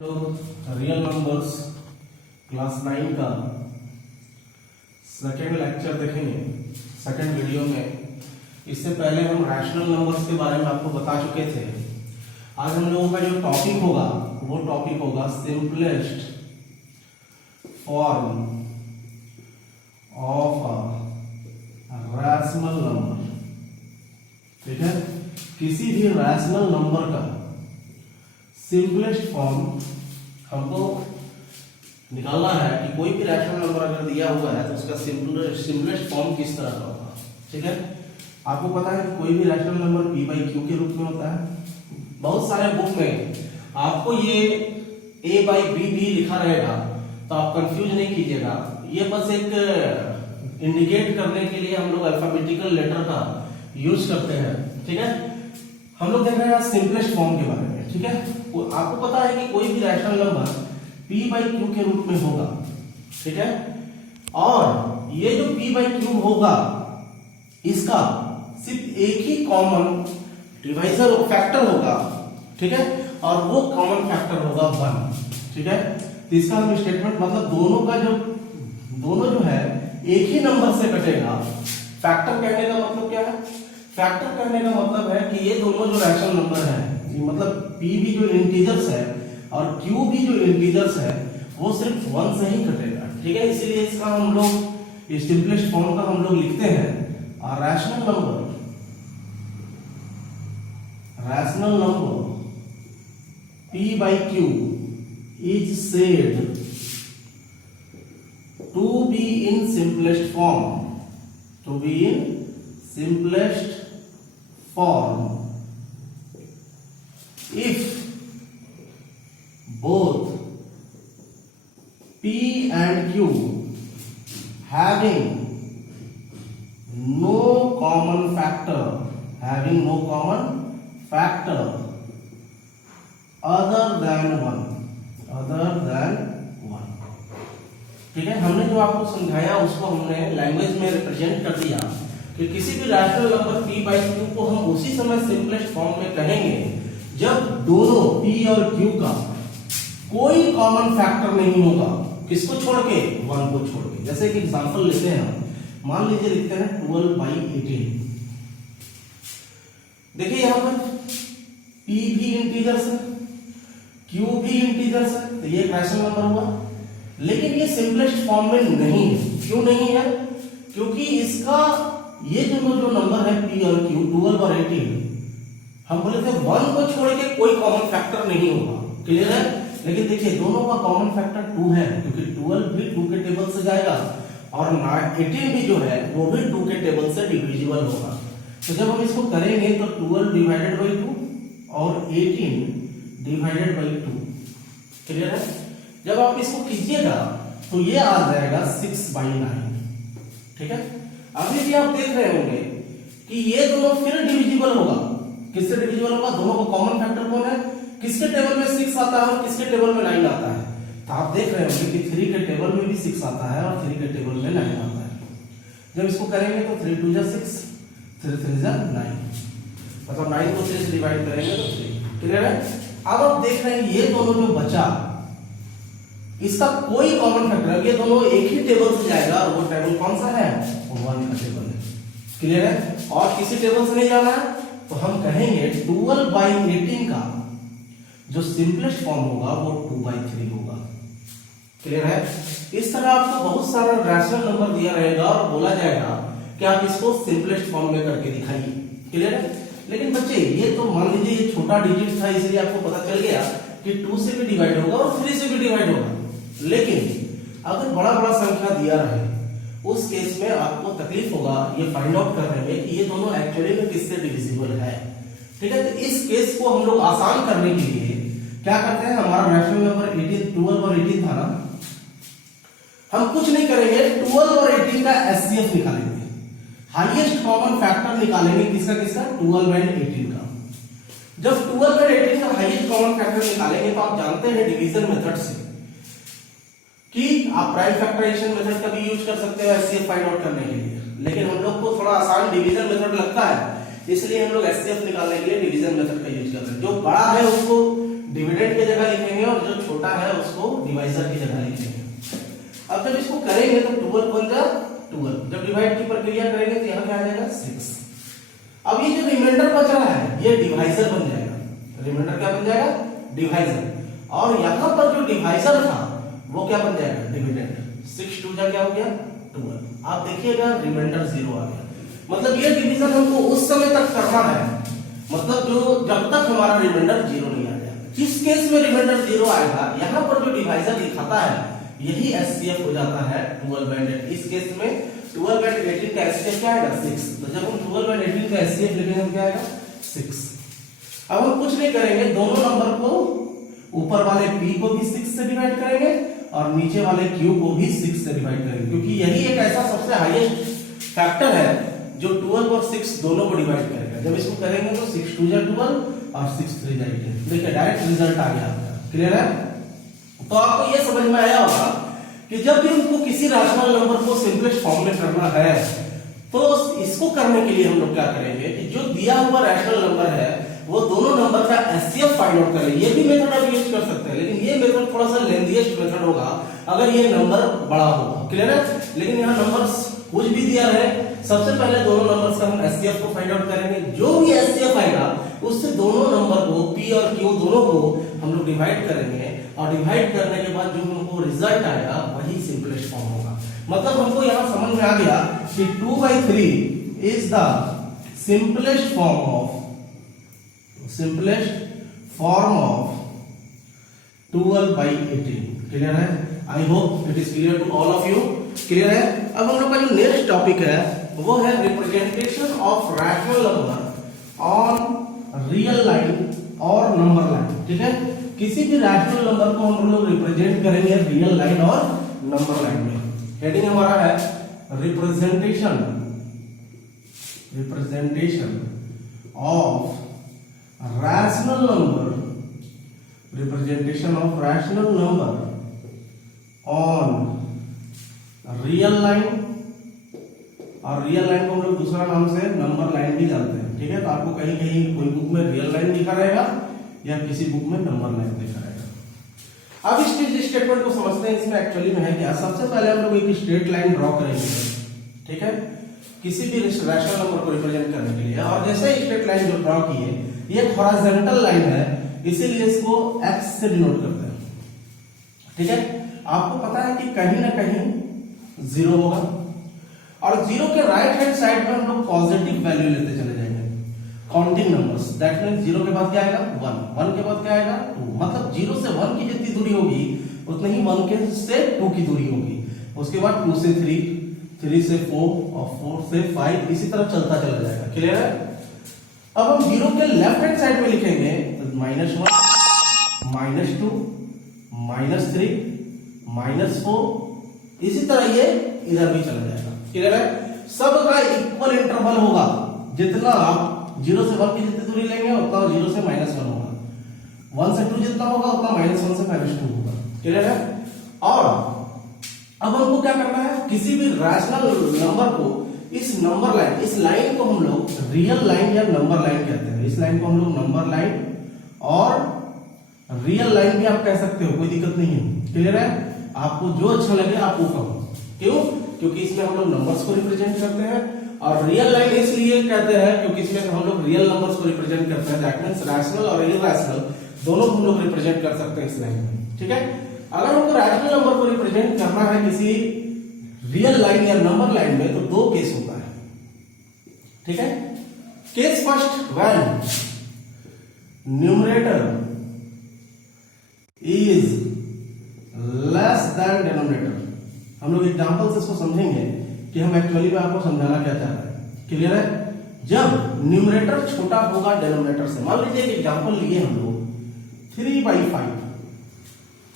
तो real numbers class 9 का second lecture देखेंगे सेकेंड वीडियो में। इससे पहले हम रैशनल नंबर्स के बारे में आपको बता चुके थे। आज हम लोगों का जो टॉपिक होगा वो टॉपिक होगा simplest form of a rational number. ठीक है, किसी भी रैशनल नंबर का सिंपलेस्ट फॉर्म हमको निकालना है कि कोई भी रैशनल नंबर अगर दिया हुआ है तो उसका सिंपलेस्ट फॉर्म किस तरह का होगा। ठीक है, आपको पता है कि कोई भी rational number p by Q के रूप में होता है। बहुत सारे बुक में आपको ये a बाई बी भी लिखा रहेगा, तो आप कंफ्यूज नहीं कीजिएगा। ये बस एक इंडिकेट करने के लिए हम लोग अल्फाबेटिकल लेटर का यूज करते हैं। ठीक है, हम लोग देख रहे हैं सिंपलेस्ट फॉर्म के बारे में। ठीक है, आपको पता है कि कोई भी rational number p by Q के रूप में होगा। ठीक है, और ये जो p बाई क्यू होगा इसका सिर्फ एक ही कॉमन डिवाइजर फैक्टर होगा। ठीक है, और वो कॉमन फैक्टर होगा 1। ठीक है, तो इसका हम स्टेटमेंट मतलब दोनों जो है एक ही नंबर से कटेगा। फैक्टर कहने का मतलब क्या है? फैक्टर कहने का मतलब है कि ये दोनों जो रैशनल नंबर है, मतलब p भी जो इंटीजर्स है और q भी जो इंटीजर्स है वो सिर्फ 1 से ही कटेगा। ठीक है, इसीलिए इसका हम लोग इस सिंपलेस्ट फॉर्म का हम लोग लिखते हैं rational number p by q is said to be in simplest form if both p and q having no common factor other than 1। ठीक है, हमने जो आपको समझाया उसको हमने लैंग्वेज में रिप्रेजेंट कर दिया कि किसी भी rational number p by q को हम उसी समय सिंपलेस्ट फॉर्म में कहेंगे जब दोनों p और q का कोई कॉमन फैक्टर नहीं होगा। किसको छोड़ के? 1 को छोड़ के। जैसे कि एग्जांपल लेते हैं हम, मान लीजिए लिखते हैं 12 बाई 18। देखिए यहां पर p भी इंटीजर्स है, q भी इंटीजर्स है, तो ये एक रैशनल नंबर हुआ। लेकिन ये सिंपलेस्ट फॉर्म में नहीं है। क्यों नहीं है? क्योंकि इसका ये जो नंबर है p और q 12 और 18, हम बोले थे 1 को छोड़ के कोई कॉमन फैक्टर नहीं होगा। क्लियर है? लेकिन देखिए दोनों का कॉमन फैक्टर 2 है, क्योंकि 12 भी 2 के टेबल से जाएगा और 18 भी जो है वो भी 2 के टेबल से डिविजिबल होगा। तो जब हम इसको करेंगे तो 12 डिवाइडेड बाई 2 और 18 डिवाइडेड बाई 2। क्लियर है? जब आप इसको कीजिएगा तो ये आ जाएगा 6 बाई 9। ठीक है, अभी भी आप देख रहे होंगे कि ये दोनों फिर डिविजिबल होगा। किससे डिविजिबल होगा? दोनों का कॉमन फैक्टर कौन है? किसके टेबल में 6 आता है और किसके टेबल में 9 आता है? तो आप देख रहे होंगे कि 3 के टेबल में भी 6 आता है और 3 के टेबल में 9 आता है। जब इसको करेंगे तो 3 2 6, 3 3 9, मतलब 9 को 3 से डिवाइड करेंगे तो 3। क्लियर है? अब आप देख रहे हैं ये दोनों जो बचा इसका कोई कॉमन फैक्टर है, ये दोनों एक ही टेबल से जाएगा और वो टेबल कौन सा है? 1 का टेबल है। क्लियर है? और किसी टेबल से नहीं जाना है तो हम कहेंगे 12 बाई 18 का जो सिंपलेस्ट फॉर्म होगा वो 2 बाई 3 होगा। क्लियर है? इस तरह आपको बहुत सारा रैशनल नंबर दिया रहेगा और बोला जाएगा कि आप इसको सिंपलेस्ट फॉर्म में करके दिखाइए। क्लियर है? लेकिन बच्चे ये तो मान लीजिए ये छोटा डिजिट था, इसलिए आपको पता चल गया कि 2 से भी डिवाइड होगा और 3 से भी डिवाइड होगा। लेकिन अगर बड़ा संख्या दिया रहे उस केस में आपको तकलीफ होगा ये फाइंड आउट करने में कि ये दोनों एक्चुअली में किससे डिविजिबल है। ठीक है, तो इस केस को हम लोग आसान करने के लिए क्या करते हैं, हमारा रैशनल नंबर 12 और 18 था ना, हम कुछ नहीं करेंगे, 12 और 18 का एचसीएफ निकालेंगे, हाईएस्ट कॉमन फैक्टर निकालेंगे। किसका? 12 एंड 18 का। जब 12 और 18 का हाईएस्ट कॉमन फैक्टर निकालेंगे तो आप जानते हैं डिवीजन मेथड से कि आप प्राइम फैक्टराइजेशन मेथड का भी यूज कर सकते हो एचसीएफ फाइंड आउट करने के लिए। लेकिन हम लोग को थोड़ा आसान डिवीजन मेथड लगता है, इसलिए हम लोग एचसीएफ निकालने के लिए डिवीजन मेथड का यूज कर रहे हैं। जो बड़ा है उसको डिविडेंड की जगह लिखेंगे और जो छोटा है उसको डिवाइजर की जगह लिखेंगे। अब जब इसको करेंगे तो 12 बन जा 12, जब डिवाइड की प्रक्रिया करेंगे तो यहाँ क्या आ जाएगा 6। अब ये जो रिमाइंडर बच रहा है ये डिवाइजर बन जाएगा, रिमाइंडर क्या बन जाएगा डिवाइजर, और यहाँ पर जो डिवाइजर था वो क्या बन जाएगा डिविडेंड। 6 2 जा क्या हो गया 12। आप देखिएगा रिमाइंडर 0 आ गया, मतलब ये डिवीजन हमको उस समय तक करना है, मतलब जो जब तक हमारा रिमाइंडर 0 नहीं आ जाएगा। जिस केस में रिमाइंडर 0 आएगा यहाँ पर जो डिवाइजर दिखाता है यही एचसीएफ हो जाता है 12 and 8। इस केस में 12 and 18 का एचसीएफ क्या आएगा 6, तो जब हम 12 and 18 का एचसीएफ लिखेंगे तो क्या आएगा 6। अब हम कुछ नहीं करेंगे, दोनों नंबर को ऊपर वाले p को भी 6 से डिवाइड करेंगे और नीचे वाले q को भी 6 से डिवाइड करेंगे, क्योंकि यही एक ऐसा सबसे हाईएस्ट फैक्टर है जो 12 और 6 दोनों को डिवाइड करेगा। जब इसको करेंगे तो 6 2 जा 12 और 6 3 जा 18, देखिए डायरेक्ट रिजल्ट आ गया आपका। क्लियर है? तो आपको ये समझ में आया होगा कि जब भी हमको किसी रैशनल नंबर को सिंपलेस्ट फॉर्म में करना है तो इसको करने के लिए हम लोग क्या करेंगे कि जो दिया हुआ रैशनल नंबर है वो दोनों नंबर का एचसीएफ फाइंड आउट करें। ये भी मेथड आप यूज कर सकते हैं, लेकिन ये मेथड थोड़ा सा लेंथीएस्ट मेथड होगा अगर ये नंबर बड़ा होगा। क्लियर है? लेकिन यहाँ नंबर्स कुछ भी दिया है, सबसे पहले दोनों नंबर्स का हम एचसीएफ को फाइंड आउट करेंगे। जो भी एचसीएफ आएगा उससे दोनों नंबर को p और q दोनों को हम लोग डिवाइड करेंगे, और डिवाइड करने के बाद जो हमको रिजल्ट आएगा वही सिंपलेस्ट फॉर्म होगा। मतलब हमको यहाँ समझ में आ गया कि 2/3 is the simplest form of 12/18। Clear है? I hope it is clear to all of you. Clear है? अब हम लोग का जो नेक्स्ट टॉपिक है वो है representation of rational number on real line और नंबर लाइन। ठीक है? किसी भी रैशनल नंबर को हम लोग रिप्रेजेंट करेंगे रियल लाइन और नंबर लाइन में। हेडिंग हमारा है representation of rational number on real line, और रियल लाइन को हम लोग दूसरा नाम से नंबर लाइन भी जानते हैं। ठीक है? तो आपको कहीं कहीं कोई बुक में रियल लाइन लिखा रहेगा या किसी बुक में नंबर लाइन लिखा रहेगा। अब इस स्टेटमेंट को समझते हैं, इसमें एक्चुअली में है क्या। सबसे पहले हम लोग एक स्ट्रेट लाइन ड्रॉ करेंगे। ठीक है? किसी भी रैशनल नंबर को रिप्रेजेंट करने के लिए, और जैसे स्ट्रेट लाइन जो ड्रॉ की है ये हॉरिजॉन्टल लाइन है, इसीलिए इसको x से डिनोट करते हैं। ठीक है? आपको पता है कि कहीं ना कहीं 0 होगा, और 0 के राइट हैंड साइड में हम लोग पॉजिटिव वैल्यू लेते चले जाएंगे, काउंटिंग नंबर्स। दैट मींस 0 के बाद क्या आएगा 1, 1 के बाद क्या आएगा 2, मतलब 0 से 1 की जितनी दूरी होगी उतनी ही 1 के से 2 की दूरी होगी। उसके बाद 2 से 3, 3 से 4 और 4 से 5, इसी तरह चलता चला जाएगा। क्लियर है? अब हम 0 के लेफ्ट हैंड साइड में लिखेंगे तो -1, -2, -3, -4, इसी तरह ये इधर भी चला जाएगा। क्लियर है? सब का इक्वल इंटरवल होगा, जितना आप 0 से 1 की जितनी दूरी लेंगे उतना 0 से -1 होगा, 1 से 2 जितना होगा उतना -1 से -2 होगा। क्लियर है? और अब हमको क्या करना है, किसी भी रैशनल नंबर को इस नंबर लाइन, इस लाइन को हम लोग रियल लाइन या नंबर लाइन कहते हैं। इस लाइन को हम लोग नंबर लाइन और रियल लाइन भी आप कह सकते हो, कोई दिक्कत नहीं है। क्लियर है? आपको जो अच्छा लगे आप वो कहो। क्यों? क्योंकि इसमें हम लोग नंबर्स को रिप्रेजेंट करते हैं, और रियल लाइन इसलिए कहते हैं क्योंकि इसमें हम लोग रियल नंबर्स को रिप्रेजेंट करते हैं। दैट मींस रैशनल और इरैशनल दोनों हम लोग रिप्रेजेंट कर सकते हैं इस लाइन में। ठीक है? अगर हमको रैशनल नंबर को रिप्रेजेंट करना है किसी रियल लाइन या नंबर लाइन में तो 2 केस होता है। ठीक है? Case first, when numerator is less than denominator. हम लोग एग्जांपल से इसको समझेंगे कि हम एक्चुअली में आपको समझाना क्या चाह रहे हैं। क्लियर है? जब न्यूमरेटर छोटा होगा डिनोमिनेटर से, मान लीजिए एक एग्जांपल लिए हम लोग 3/5।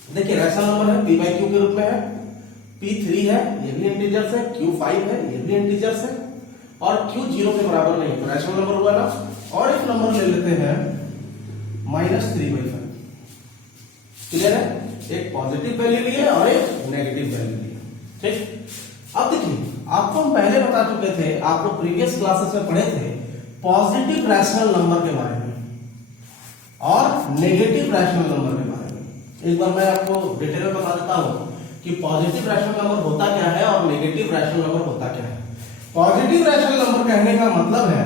देखिए रैशनल नंबर है, p/q के रूप में है, p 3 है ये भी इंटीजर्स है, q 5 है ये भी इंटीजर्स है, और q 0 के बराबर नहीं तो रैशनल नंबर हुआ ना। और एक नंबर ले लेते हैं -3/5। क्लियर है? एक पॉजिटिव वैल्यू लिए और एक नेगेटिव वैल्यू लिए। ठीक? अब देखिए आपको हम पहले बता चुके थे, आप लोग प्रीवियस क्लासेस में पढ़े थे पॉजिटिव रैशनल नंबर के बारे में, और नेगेटिव रैशनल नंबर के बारे में। एक बार मैं आपको डिटेल में बता देता हूं कि पॉजिटिव रैशनल नंबर होता क्या है और नेगेटिव रैशनल नंबर होता क्या है। पॉजिटिव रैशनल नंबर कहने का मतलब है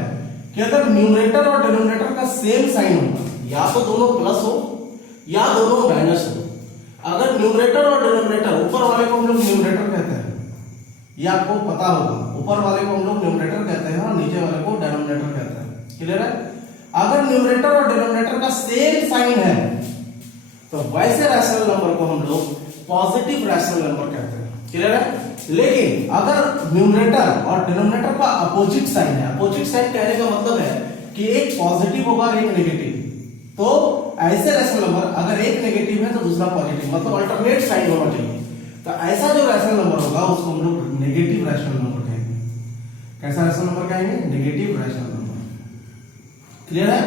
कि अगर न्यूमरेटर और डिनोमिनेटर का सेम साइन होगा, या तो दोनों प्लस हो या दोनों माइनस हो। अगर न्यूमरेटर और डिनोमिनेटर, ऊपर वाले को हम लोग न्यूमरेटर कहते हैं, ये आपको पता होगा, ऊपर वाले को हम लोग न्यूमरेटर कहते हैं और नीचे वाले को डिनोमिनेटर कहते हैं। क्लियर है? अगर न्यूमरेटर और डिनोमिनेटर का सेम साइन है तो वैसे रैशनल नंबर को हम लोग पॉजिटिव रैशनल नंबर कहते हैं। क्लियर है? लेकिन अगर न्यूमरेटर और डिनोमिनेटर का अपोजिट साइन है, अपोजिट साइन कहने का मतलब है कि एक पॉजिटिव होगा और एक नेगेटिव, तो ऐसे रैशनल नंबर अगर एक नेगेटिव है तो दूसरा पॉजिटिव, मतलब अल्टरनेट साइन होना चाहिए। तो ऐसा जो रैशनल नंबर होगा उसको हम लोग नेगेटिव रैशनल नंबर कहेंगे। कैसा रैशनल नंबर कहेंगे? Negative rational number. क्लियर है?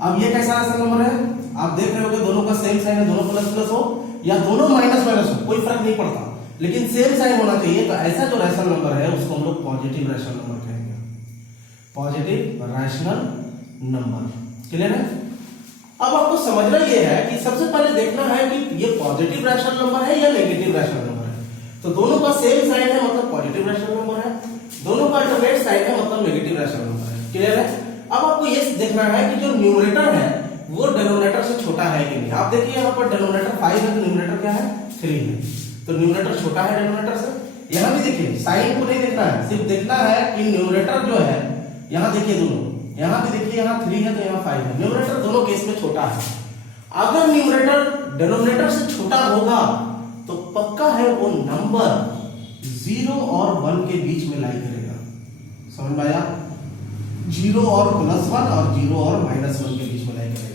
अब ये कैसा रैशनल नंबर है? आप देख रहे हो कि दोनों का सेम साइन है, दोनों प्लस प्लस हो या दोनों माइनस माइनस हो, कोई फर्क नहीं पड़ता, लेकिन सेम साइन होना चाहिए। तो ऐसा जो रैशनल नंबर है उसको हम लोग पॉजिटिव रैशनल नंबर कहेंगे। Positive rational number. क्लियर है? अब आपको समझना यह है कि सबसे पहले देखना है कि ये पॉजिटिव रैशनल नंबर है या नेगेटिव रैशनल नंबर है। तो दोनों का सेम साइन है मतलब पॉजिटिव रैशनल नंबर है, दोनों का अल्टरनेट साइन है मतलब नेगेटिव रैशनल नंबर है। क्लियर है? अब आपको ये देखना है कि जो न्यूमरेटर है वो डिनोमिनेटर से छोटा है कि नहीं। आप देखिए यहाँ पर डिनोमिनेटर 5 है तो न्यूमरेटर क्या है? 3 है, तो न्यूमरेटर छोटा है डिनोमिनेटर से। यहाँ भी देखिए साइन को नहीं देखना है, सिर्फ देखना है कि न्यूमरेटर जो है, यहाँ देखिए दोनों, यहाँ भी देखिए यहाँ 3 है तो यहाँ 5 है, न्यूमरेटर दोनों केस में छोटा है। अगर न्यूमरेटर डिनोमिनेटर से छोटा होगा तो पक्का है वो नंबर 0 और 1 के बीच में लाई करेगा। समझ में आया? 0 और +1 और 0 और -1 के बीच में लाई करेगा।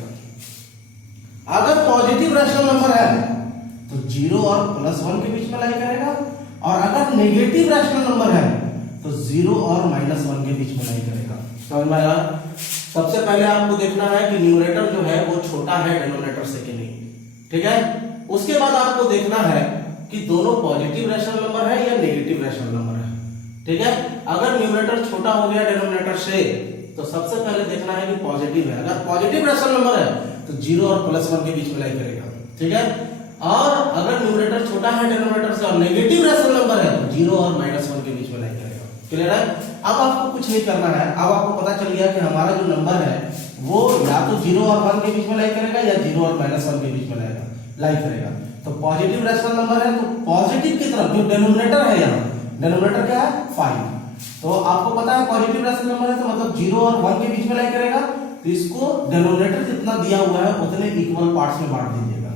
अगर पॉजिटिव रैशनल नंबर है तो 0 और +1 के बीच में लाई करेगा, और अगर नेगेटिव रैशनल नंबर है तो 0 और -1 के बीच में लाई करेगा। समझ में आया? सबसे पहले आपको देखना है कि न्यूमरेटर जो है वो छोटा है डिनोमिनेटर से कि नहीं। ठीक है? उसके बाद आपको देखना है कि दोनों पॉजिटिव रैशनल नंबर है या नेगेटिव रैशनल नंबर है। ठीक है? अगर न्यूमरेटर छोटा हो गया डिनोमिनेटर से तो सबसे पहले देखना है कि पॉजिटिव है। अगर पॉजिटिव रैशनल नंबर है तो 0 और +1 के बीच में लाई करेगा। ठीक है? और अगर न्यूमरेटर छोटा है डिनोमिनेटर से और नेगेटिव रैशनल नंबर है तो 0 और -1 के बीच में लाई करेगा। क्लियर है? अब आपको कुछ नहीं करना है, अब आपको पता चल गया कि हमारा जो नंबर है वो या तो 0 और 1 के बीच में लाई करेगा या 0 और -1 के बीच में लाई करेगा। तो पॉजिटिव रैशनल नंबर है तो पॉजिटिव की तरफ जो डिनोमिनेटर है, यहाँ डिनोमिनेटर क्या है? 5। तो आपको पता है पॉजिटिव रैशनल नंबर है तो मतलब 0 और 1 के बीच में लाई करेगा। तो इसको डिनोमिनेटर जितना दिया हुआ है उतने इक्वल पार्ट्स में बांट दीजिएगा।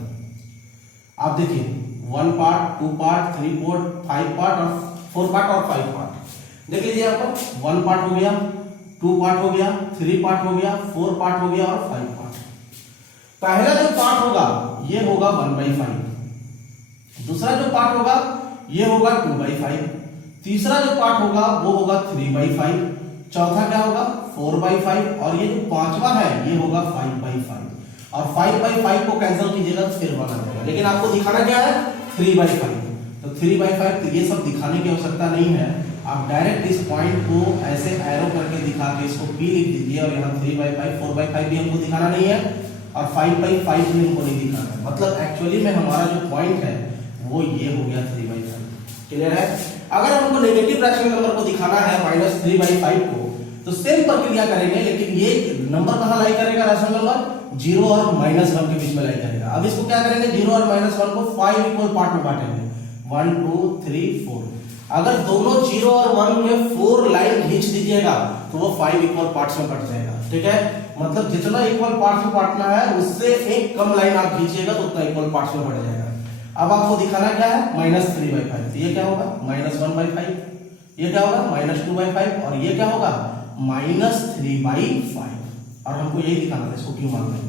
आप देखिए 1 पार्ट, 2 पार्ट, 3 पार्ट, 5 पार्ट और 4 पार्ट और 5 पार्ट। देख लीजिए यहाँ पर 1 पार्ट हो गया, 2 पार्ट हो गया, 3 पार्ट हो गया, 4 पार्ट हो गया और 5 पार्ट। पहला जो पार्ट होगा ये होगा 1/5, दूसरा जो पार्ट होगा ये होगा 2/5, तीसरा जो पार्ट होगा वो होगा 3/5, चौथा क्या होगा 4/5 और ये जो पांचवा है ये होगा 5/5। और 5/5 को कैंसिल कीजिएगा तो फिर 1 आ जाएगा, लेकिन आपको दिखाना क्या है 3/5। तो 3/5 तो ये सब दिखाने की आवश्यकता नहीं है, आप डायरेक्ट इस पॉइंट को ऐसे एरो करके दिखा के इसको P लिख दीजिए और यहाँ 3/5, 4/5 भी हमको दिखाना नहीं है और 5/5 भी हमको नहीं दिखाना है। मतलब एक्चुअली में हमारा जो पॉइंट है वो ये हो गया 3/5। क्लियर है? अगर हमको नेगेटिव रैशनल नंबर को दिखाना है -3/5 को तो सेम प्रक्रिया करेंगे, लेकिन ये नंबर कहाँ लाई करेगा? रैशनल नंबर 0 और -1 के बीच में लाई करेगा। अब इसको क्या करेंगे? 0 और -1 को 5 इक्वल पार्ट में बांटेंगे, 1 2 3 4। अगर दोनों 0 और 1 में 4 लाइन खींच दीजिएगा तो वो 5 इक्वल पार्ट्स में कट जाएगा। ठीक है? मतलब जितना इक्वल पार्ट्स में बांटना है उससे एक कम लाइन आप खींचिएगा तो उतना इक्वल पार्ट्स में बढ़ जाएगा। अब आपको दिखाना क्या है? -3/5। ये क्या होगा? -1/5। ये क्या होगा? -2/5 और ये क्या होगा? -3/5। और हमको यही दिखाना है, इसको क्यों मानना है।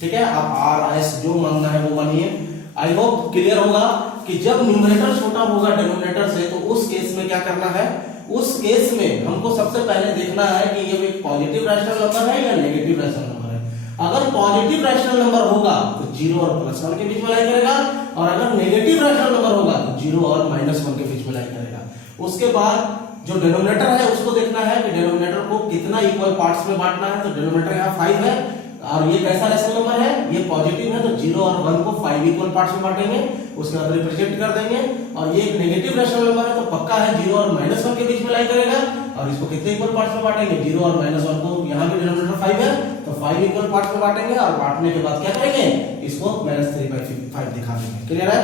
ठीक है? आप RS जो मानना है वो मानिए। आई होप क्लियर होगा कि जब न्यूमरेटर छोटा होगा डिनोमिनेटर से तो उस केस में क्या करना है? उस केस में हमको सबसे पहले देखना है कि ये एक पॉजिटिव रैशनल नंबर है या नेगेटिव रैशनल नंबर है। अगर पॉजिटिव रैशनल नंबर होगा तो 0 और +1 के बीच में लाई करेगा, और अगर नेगेटिव रैशनल नंबर होगा तो 0 और -1 के बीच में लाई करेगा। उसके बाद जो डिनोमिनेटर है उसको देखना है कि डिनोमिनेटर को कितना इक्वल पार्ट्स में बांटना है। तो डिनोमिनेटर यहाँ 5 है और ये कैसा रेशनल नंबर है, ये पॉजिटिव है तो 0 और 1 को 5 इक्वल पार्ट्स में बांटेंगे, उसके बाद रिप्रेजेंट कर देंगे। और ये एक नेगेटिव रेशनल नंबर है तो पक्का है 0 और -1 के बीच में लाई करेगा, और इसको कितने इक्वल पार्ट्स में बांटेंगे, 0 और -1 को, यहाँ भी डिनोमिनेटर 5 है तो 5 इक्वल पार्ट्स में बांटेंगे, और बांटने के बाद क्या करेंगे, इसको -3/5 दिखा देंगे। क्लियर है?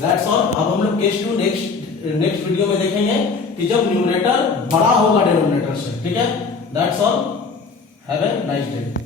That's all. अब हम लोग केस 2 नेक्स्ट वीडियो में देखेंगे कि जब न्यूमरेटर बड़ा होगा डिनोमिनेटर से। ठीक है? That's all. Have a nice day.